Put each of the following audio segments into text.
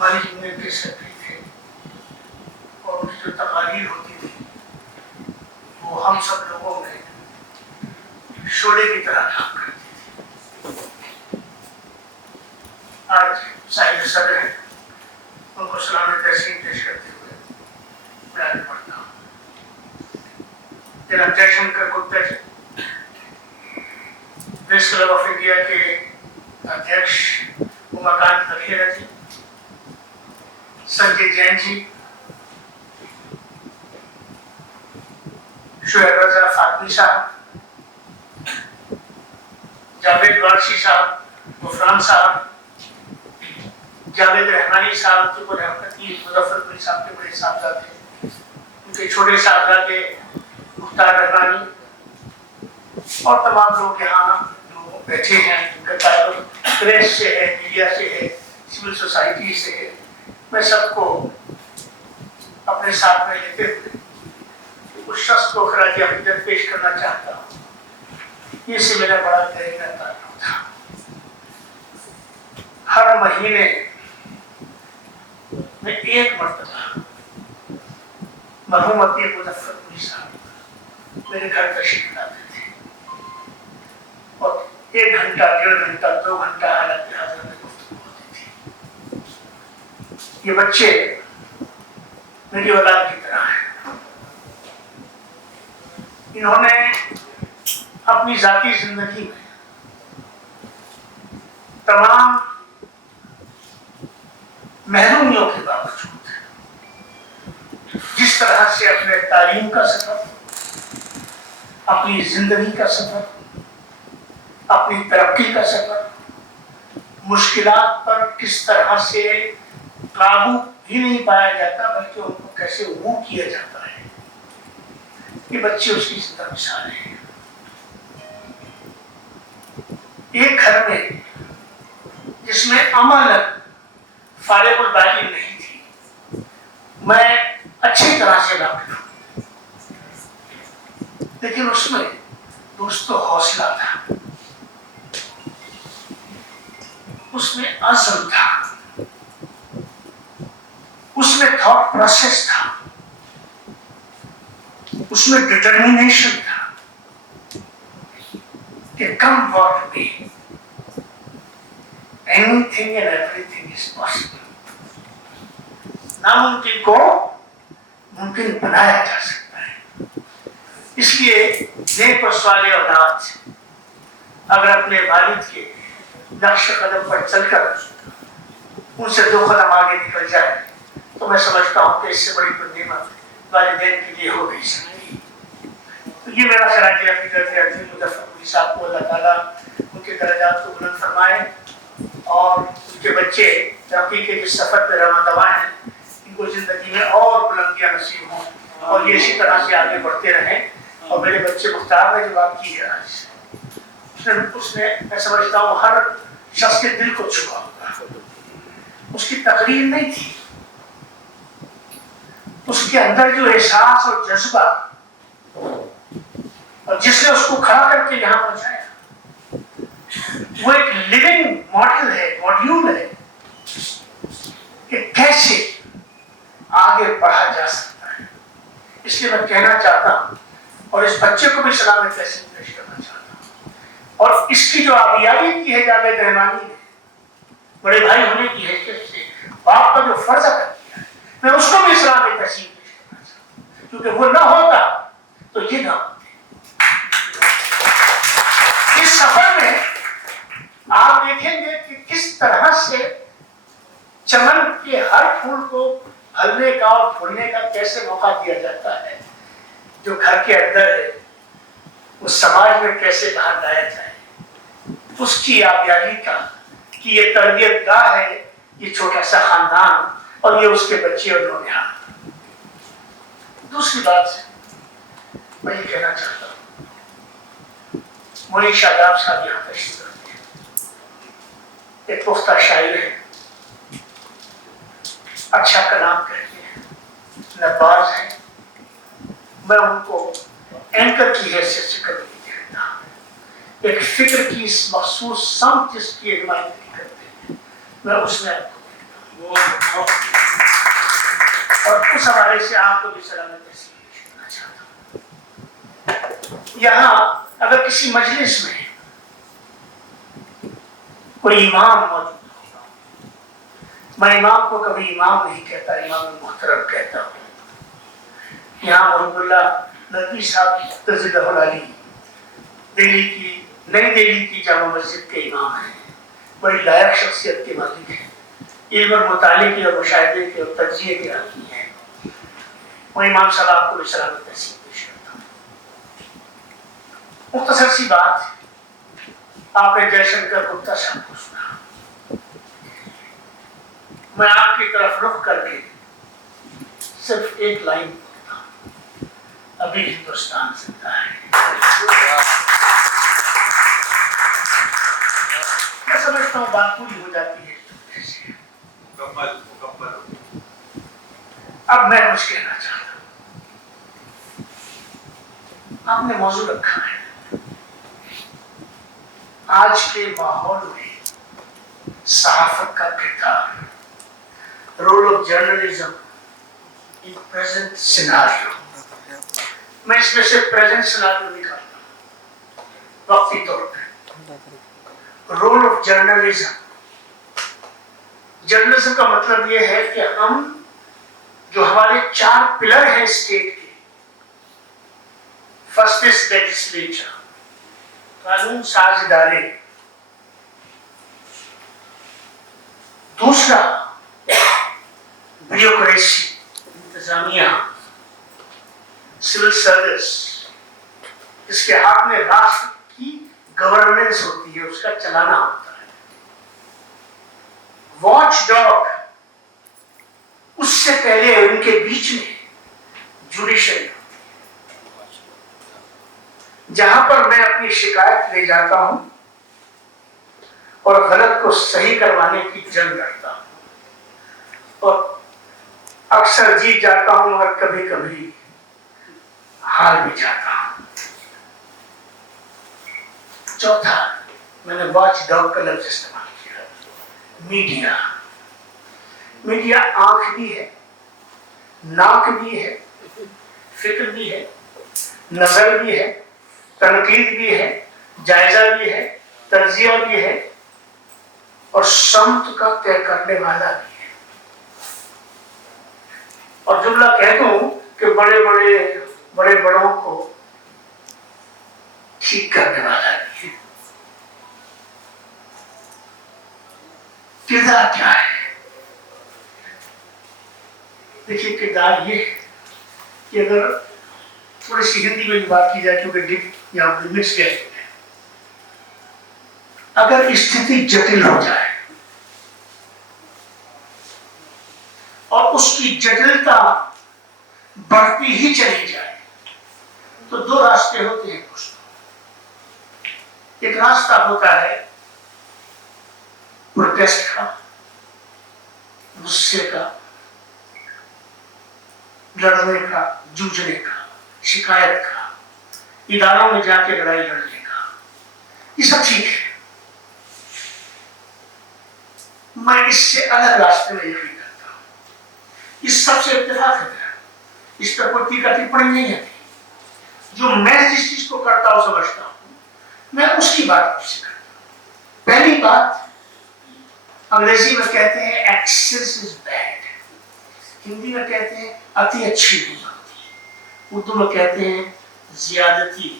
ہماری یونین کے سیکرٹری تھے اور ان کی جو تقاریر ہوتی تھی وہ ہم سب لوگوں میں شعلے کی طرح کام کرتی تھی. آج صاحب صدر ہیں، ان کو سلام تحسین پیش کرتے ہوئے میں آگے بڑھتا ہوں. جناب جے شنکر گپتا جی پریس کلب آف انڈیا کے ادھیکش اماکانت لکھیرا جی، سنجے جین جی، شعیب رضا فاطمی صاحب، جاوید وارشی صاحب، غفران صاحب، جاوید رحمانی صاحب جو کو رحمتی مظفر پوری صاحب کے بڑے صاحبزادے، ان کے چھوٹے صاحبزادے مختار رحمانی اور تمام لوگ یہاں جو بیٹھے ہیں جن کا تعلق پریس سے ہے، میڈیا سے ہے، سول سوسائٹی سے ہے، میں سب کو اپنے ساتھ میں لیتے ہوئے اس شخص کو خراج عقیدت پیش کرنا چاہتا ہوں. یہ سے میرا بڑا گہرا تعلق تھا. ہر مہینے میں ایک مرتبہ مرحوم عطیہ مظفر پوری صاحب میرے گھر تشریف لاتے تھے اور 1 گھنٹہ 1.5 گھنٹہ 2 گھنٹہ حالت حاضر میں گفتگو ہوتی تھی. یہ بچے میری اولاد کی طرح ہیں. انہوں نے اپنی ذاتی زندگی میں تمام محرومیوں کے باوجود جس طرح سے اپنے تعلیم کا سفر، اپنی زندگی کا سفر، اپنی ترقی کا سفر، مشکلات پر کس طرح سے قابو بھی نہیں پایا جاتا بلکہ ان کو کیسے عبور کیا جاتا ہے، یہ بچے اس کی زندہ مثال ہیں. ایک گھر میں جس میں امن فارغ البالی نہیں تھی، میں اچھی طرح سے واقف ہوں، لیکن اس میں دوستو حوصلہ تھا، اس میں عزم تھا، اس میں تھاٹ پروسیس تھا، اس میں ڈٹرمینیشن تھا کہ کم واٹ میں anything and everything is possible. ناممکن کو ممکن بنایا جا سکتا ہے. اس لیے نیک پسوال اولاد اگر اپنے والد کے نقش قدم پر چل کر ان سے 2 قدم آگے نکل جائے تو میں سمجھتا ہوں کہ اس سے بڑی کوئی نعمت والدین کے لیے ہو نہیں سکتی. تو یہ میرا خراج عقیدت ہے عطیہ مظفر پوری صاحب کو اللہ تعالیٰ ان کے درجات کو بلند فرمائے اور ان کے بچے ترقی کے جس سفر پہ رواں دواں ہیں ان کو زندگی میں اور بلندیاں نصیب ہوں اور یہ اسی طرح سے آگے بڑھتے رہیں. اور میرے بچے مختار نے جو بات کی ہے آج اس نے میں سمجھتا ہوں ہر شخص کے دل کو چھوا ہوگا. اس کی تقریر نہیں تھی، اس کے اندر جو احساس اور جذبہ اور جس نے اس کو کھڑا کر کے یہاں پہنچایا وہ ایک لیونگ ماڈل ہے، ماڈیول ہے کہ کیسے آگے بڑھا جا سکتا ہے. اس لیے میں کہنا چاہتا ہوں اور اس بچے کو بھی سلام تحسین پیش کرنا چاہتا ہوں اور اس کی جو آبیاری کی ہے جاوید رحمانی نے بڑے بھائی ہونے کی حیثیت سے باپ کا جو فرض ادا کیا ہے میں اس کو بھی سلام تحسین پیش کرنا چاہتا ہوں کیونکہ وہ نہ ہوتا تو یہ نہ ہوتے. اس سفر میں آپ دیکھیں گے کہ کس طرح سے چمن کے ہر پھول کو پھلنے کا اور پھولنے کا کیسے موقع دیا جاتا ہے. جو گھر کے اندر ہے وہ سماج میں کیسے باہر لایا جائے، اس کی آبیاری کا کہ یہ تربیت گاہ ہے یہ چھوٹا سا خاندان اور یہ اس کے بچے اور نوجوان. دوسری بات میں یہ کہنا چاہتا ہوں منیر شاداب صاحب یہاں تشریف رکھتے ہیں، ایک پختہ شاعر ہے، اچھا کلام کہتے ہیں، نباز ہیں. میں ان کو اینکر کی حیثیت سے کبھی نہیں کہتا، ایک فکر کی اس مخصوص سمت جس کی نمائندگی کرتے ہیں میں اس میں آپ کو دیکھتا ہوں. اور اس حوالے سے آپ کو بھی سلامت تسلیم کرنا چاہتا ہوں۔ یہاں اگر کسی مجلس میں کوئی امام موجود ہوگا، میں امام کو کبھی امام نہیں کہتا، امام محترم کہتا ہوں۔ یہاں محمد اللہ ندوی صاحب رضی اللہ علیہ دہلی کی نئی دہلی کی جامع مسجد کے امام ہیں، بڑی لائق شخصیت کے مالک ہیں، علم اور مطالعے کے اور مشاہدے کے اور تجزیے کے عالم ہیں۔ میں امام صاحب آپ کو بھی سلامت تحسین پیش کرتا ہوں۔ مختصر سی بات، آپ نے جے شنکر گپتا صاحب کو سنا، میں آپ کی طرف رخ کر کے صرف ایک لائن بولتا ہوں، ابھی ہندوستان زندہ ہے۔ میں سمجھتا ہوں بات پوری ہو جاتی ہے مکمل۔ اب میں کچھ کہنا چاہتا ہوں۔ آپ نے موضوع رکھا ہے آج کے ماحول میں صحافت کا کردار، role of journalism in present scenario. میں اس میں سے پریزنٹ سیناریو نکالتا ہوں وقتی طور پہ۔ رول آف جرنلزم، جرنلزم کا مطلب یہ ہے کہ ہم جو ہمارے 4 پلر ہیں اسٹیٹ کے، فرسٹ از لیجسلیچر، قانون ساز ادارے، دوسرا بیوروکریسی انتظامیہ، سول سروس، جس کے ہاتھ میں راشٹر کی گورننس ہوتی ہے، اس کا چلانا ہوتا ہے، واچ ڈاگ، اس سے پہلے ان کے بیچ میں جوڈیشری، جہاں پر میں اپنی شکایت لے جاتا ہوں اور غلط کو صحیح کروانے کی جنگ لڑتا ہوں، اور اکثر جیت جاتا ہوں اور کبھی کبھی ہار بھی جاتا ہوں۔ چوتھا، میں نے واچ ڈاگ کا لفظ استعمال کیا، میڈیا۔ میڈیا آنکھ بھی ہے، ناک بھی ہے، فکر بھی ہے، نظر بھی ہے، تنقید بھی ہے، جائزہ بھی ہے، تجزیہ بھی ہے، اور سمت کا طے کرنے والا بھی ہے۔ اور جملہ کہہ دوں کہ بڑے بڑوں کو ٹھیک کرنے والا بھی ہے۔ کردار کیا ہے؟ دیکھیے کردار یہ ہے کہ اگر تھوڑی سی ہندی میں بھی بات کی جائے، کیونکہ یہاں لمٹس کے ہیں، اگر استھتی جٹل ہو جائے اور اس کی جٹلتا بڑھتی ہی چلی جائے تو 2 راستے ہوتے ہیں کچھ۔ ایک راستہ ہوتا ہے پروٹیسٹ کا، غصے کا، لڑنے کا، جوجھنے کا، شکایت کا، اداروں میں جا کے لڑائی لڑنے کا، یہ سب ٹھیک ہے۔ میں اس سے الگ راستے میں یقین کرتا ہوں، اس سب سے اتفاق ہے، اس پر کوئی ٹیکا ٹپڑی نہیں ہے۔ جو میں جس چیز کو کرتا ہوں سمجھتا ہوں، میں اس کی بات آپ سے کرتا ہوں۔ پہلی بات، انگریزی میں کہتے ہیں ایکسس از بیڈ، ہندی میں کہتے ہیں اتی اچھی نہیں ہوتی، اردو میں کہتے ہیں زیادتی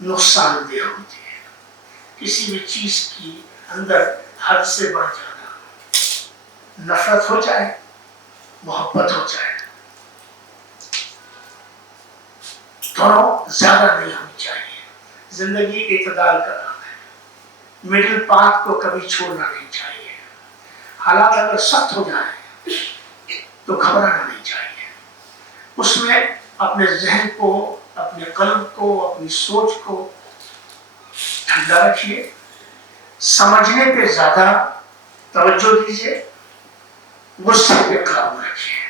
نقصان دہ ہوتی ہے۔ کسی بھی چیز کی اندر حد سے بڑھ جانا، نفرت ہو جائے، محبت ہو جائے، دونوں زیادہ نہیں ہونی چاہیے۔ زندگی اعتدال کا نام ہے، مڈل پاتھ کو کبھی چھوڑنا نہیں چاہیے۔ حالات اگر سخت ہو جائیں تو گھبرانا نہیں چاہیے، اس میں اپنے ذہن کو، اپنے قلب کو، اپنی سوچ کو ٹھنڈا رکھیے، سمجھنے پہ زیادہ توجہ دیجیے، غصے پہ قابو رکھیے۔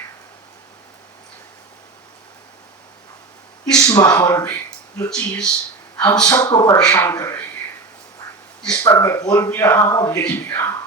اس ماحول میں جو چیز ہم سب کو پریشان کر رہی ہے، جس پر میں بول بھی رہا ہوں، لکھ بھی رہا ہوں،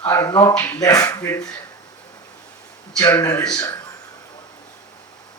are not left with journalism.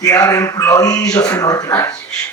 They are employees of an organization.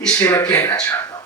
اس لیے میں کہنا چاہتا ہوں